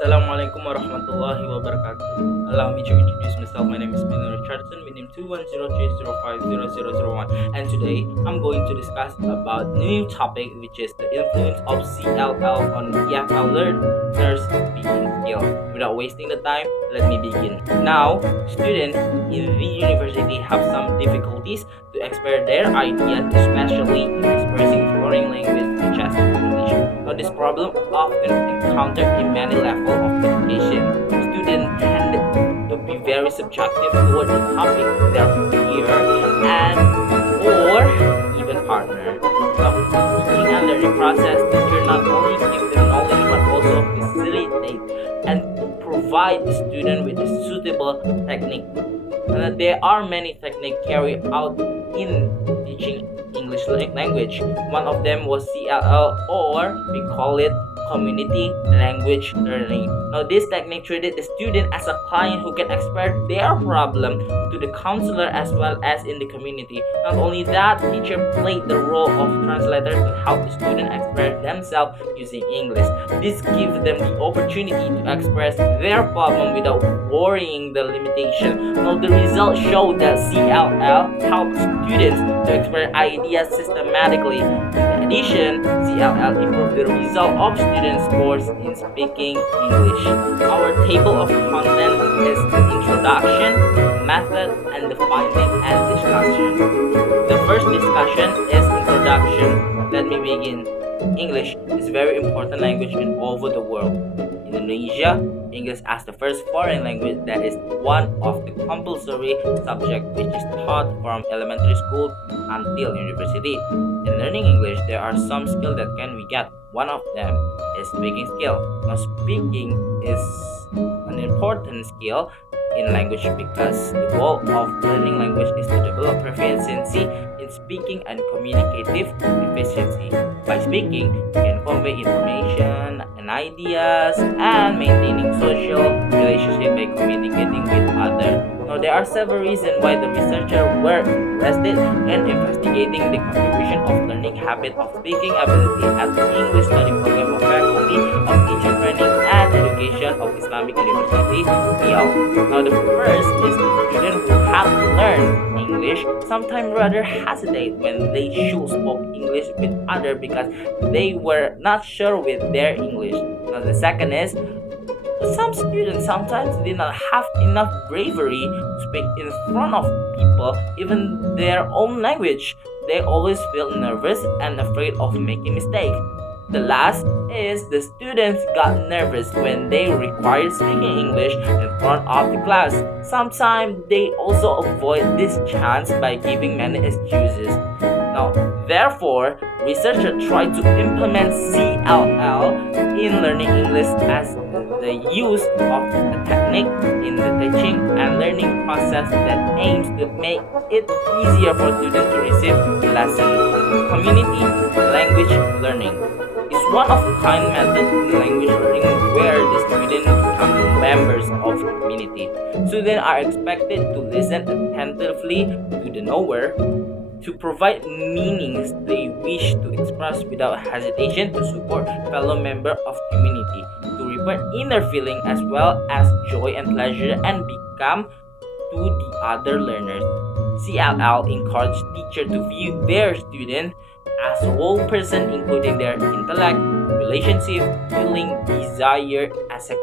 Assalamualaikum warahmatullahi wabarakatuh. Allow me to introduce myself. My name is Richardson, with name 21030500001. And today I'm going to discuss about new topic, which is the influence of CLL on EFL learners being skilled. Without wasting the time, let me begin. Now, students in the university have some difficulties to express their ideas, especially in expressing foreign language such as English. Now, this problem often encountered in many levels of education. Students tend to be very subjective toward the topic their peer and or even partner. Now, teaching and learning process, teacher not only give them knowledge but also facilitate and provide the student with a suitable technique. There are many techniques carried out in teaching English language. One of them was CLL, or we call it community language learning. Now, this technique treated the student as a client who can express their problem to the counselor as well as in the community. Not only that, teacher played the role of translator to help the student express themselves using English. This gives them the opportunity to express their problem without worrying the limitation. Now, the results show that CLL helps students to express ideas systematically. In addition, CLL improved the result of student scores in speaking English. Our table of content is the introduction, method, and the finding and discussion. The first discussion is introduction. Let me begin. English is a very important language in all over the world. In Indonesia, English as the first foreign language that is one of the compulsory subject which is taught from elementary school until university. In learning English, there are some skills that can we get. One of them is speaking skill. Now, speaking is an important skill in language because the goal of learning language is to develop proficiency in speaking and communicative efficiency. By speaking, you can convey information and ideas and maintaining social relationship by communicating with others. Now, there are several reasons why the researchers were interested in investigating the contribution of learning habit of speaking ability at the English study program of Faculty of Teacher Training and Education of Islamic University, Riau. Now, the first is the student who have learned English sometimes rather hesitate when they should speak English with others because they were not sure with their English. Now, the second is some students sometimes did not have enough bravery to speak in front of people, even their own language. They always feel nervous and afraid of making mistakes. The last is the students got nervous when they required speaking English in front of the class. Sometimes they also avoid this chance by giving many excuses. Now, therefore, researchers tried to implement CLL in learning English as the use of a technique in the teaching and learning process that aims to make it easier for students to receive lessons. Community language learning is one of a kind method in language learning where the students become members of a community. Students are expected to listen attentively to the knower, to provide meanings they wish to express without hesitation, to support fellow member of community, to report inner feeling as well as joy and pleasure and become to the other learners. CLL encourages teachers to view their student as a whole person, including their intellect, relationship, feeling, desire, etc.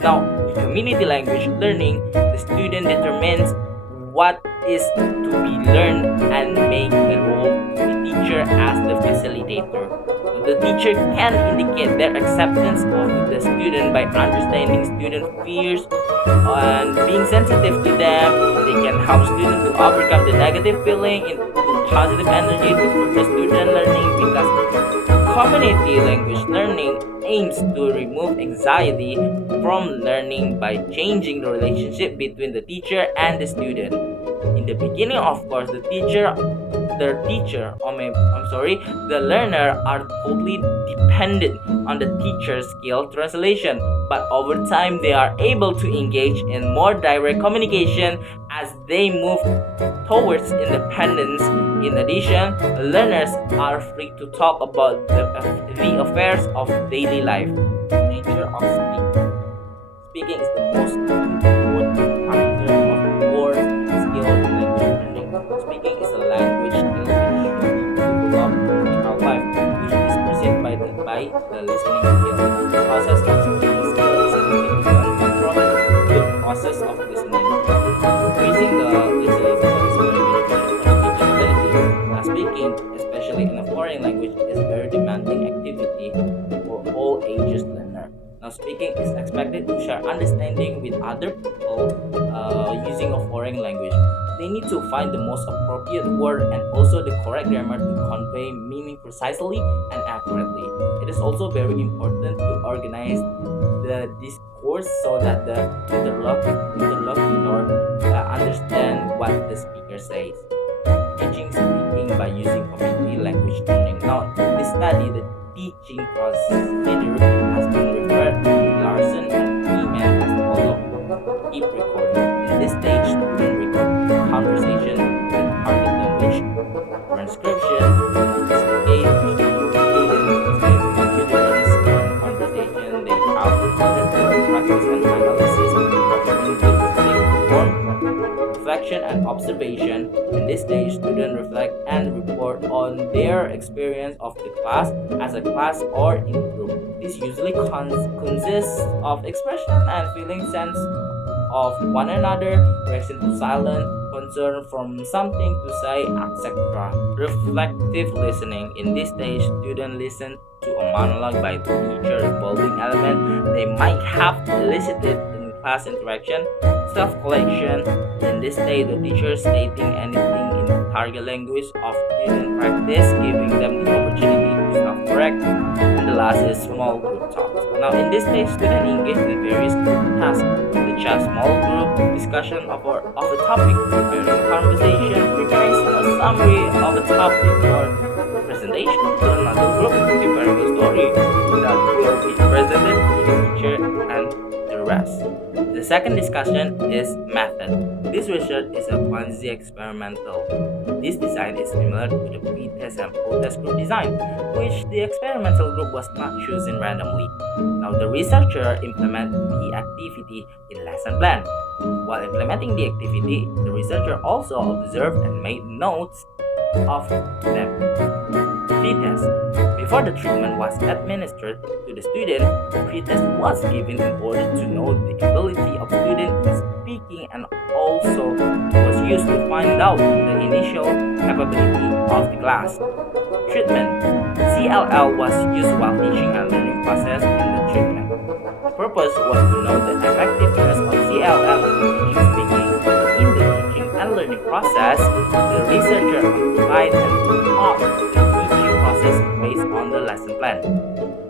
Now, with community language learning, the student determines what is to be learned and make the role the teacher as the facilitator. The teacher can indicate their acceptance of the student by understanding student fears and being sensitive to them. They can help students to overcome the negative feeling into positive energy to further student learning because community language learning aims to remove anxiety from learning by changing the relationship between the teacher and the student. In the beginning, of course, the learner are totally dependent on the teacher's skill translation, but over time they are able to engage in more direct communication as they move towards independence. In addition, learners are free to talk about the affairs of daily life. Nature of speaking. speaking is the most important factor of core skill in language learning. Speaking is a language skill which should be developed in child life, which is perceived by the listening skill. The process of speaking skill is significant from the process of listening. Increasing the listening skill is very beneficial for speaking ability. Speaking, especially in a foreign language, is a very demanding activity for all ages learner. Now, speaking is expected to share understanding with other people using a foreign language. They need to find the most appropriate word and also the correct grammar to convey meaning precisely and accurately. It is also very important to organize the discourse so that the interlocutor understand what the speaker says. Teaching speaking by using community language learning. Now, in this study, the teaching procedure has been referred to Larson and Freeman as follows. Keep recording. In this stage, students record conversation with target language. Transcription. In this stage, students save evidence and conversation. They have recorded for practice and analysis of linguistic form. Reflection and observation. In this stage, students reflect and report on their experience of the class as a class or in group. This usually consists of expression and feeling sense of one another, reaction to silence, concern from something to say, etc. Reflective listening. In this stage, students listen to a monologue by the teacher involving elements they might have elicited in class interaction. Self-collection. In this stage, the teacher stating anything in the target language of student practice, giving them the opportunity to self-correct. And the last is small group talks. Now, in this stage, students engage in various group tasks, such as small group discussion of a topic, preparing conversation, preparing a summary of a topic or presentation to another group, preparing a story that will be presented to the teacher and the rest. The second discussion is method. This research is a quasi-experimental. This design is similar to the pre-test and post-test group design, which the experimental group was not chosen randomly. Now, the researcher implemented the activity in lesson plan. While implementing the activity, the researcher also observed and made notes of them. Pre-test. Before the treatment was administered to the student, the pre-test was given in order to know the ability of student in speaking and also was used to find out the initial capability of the class. Treatment. CLL was used while teaching and learning process in the treatment. The purpose was to know the effectiveness of CLL in teaching speaking. In the teaching and learning process, the researcher applied and taught the teaching process based on the lesson plan.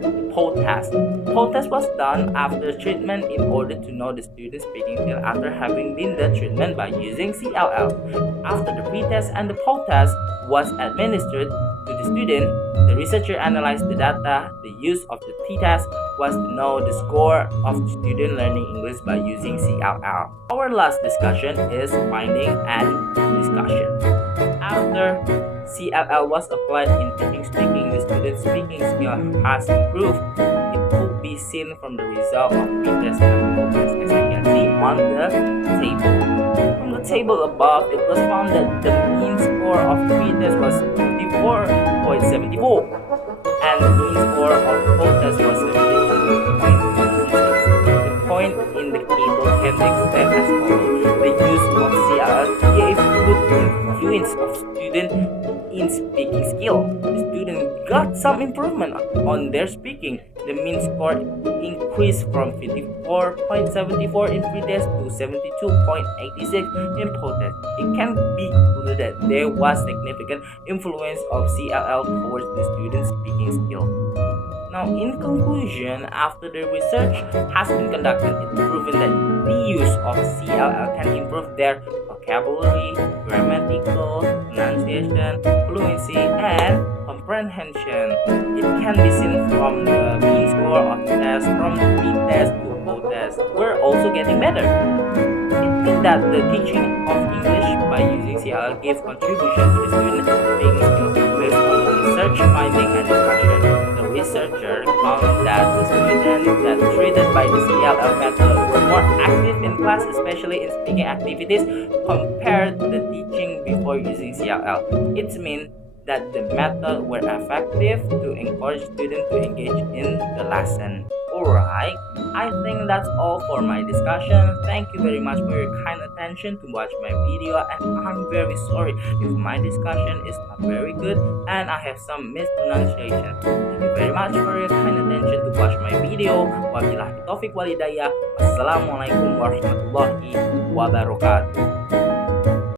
The poll test. Poll test was done after treatment in order to know the student speaking skill after having been the treatment by using CLL. After the pre-test and the poll test was administered to the student, the researcher analyzed the data. The use of the t-test was to know the score of the student learning English by using CLL. Our last discussion is finding and discussion. After CLL was applied in teaching speaking, the student's speaking skill has improved. It could be seen from the result of pre-test and post-test, as you can see on the table. From the table above, it was found that the mean score of pre-test was 54.74 and the mean score of post-test was 72.26. The point in the table can be explained as follows. The use of CLL gave good influence of student in speaking skill. The student got some improvement on their speaking. The mean score increased from 54.74 in pre-test to 72.86 in post-test. It can be concluded that there was significant influence of CLL towards the student's speaking skill. Now, in conclusion, after the research has been conducted, it's proven that the use of CLL can improve their vocabulary, grammatical, pronunciation, fluency, and comprehension. It can be seen from the mean score of the test from the pre-test to post-test. We're also getting better. It means that the teaching of English by using CLL gave contribution to the student's speaking skills based on the research finding and discussion. The researcher found that the students that treated by the CLL method were class, especially in speaking activities, compared to the teaching before using CLL. It means that the method were effective to encourage students to engage in the lesson. Alright, I think that's all for my discussion. Thank you very much for your kind attention to watch my video, and I'm very sorry if my discussion is not very good and I have some mispronunciation. Thank you very much for your kind attention to watch my video. Wabillahi taufik walhidayah. Wassalamualaikum warahmatullahi wabarakatuh.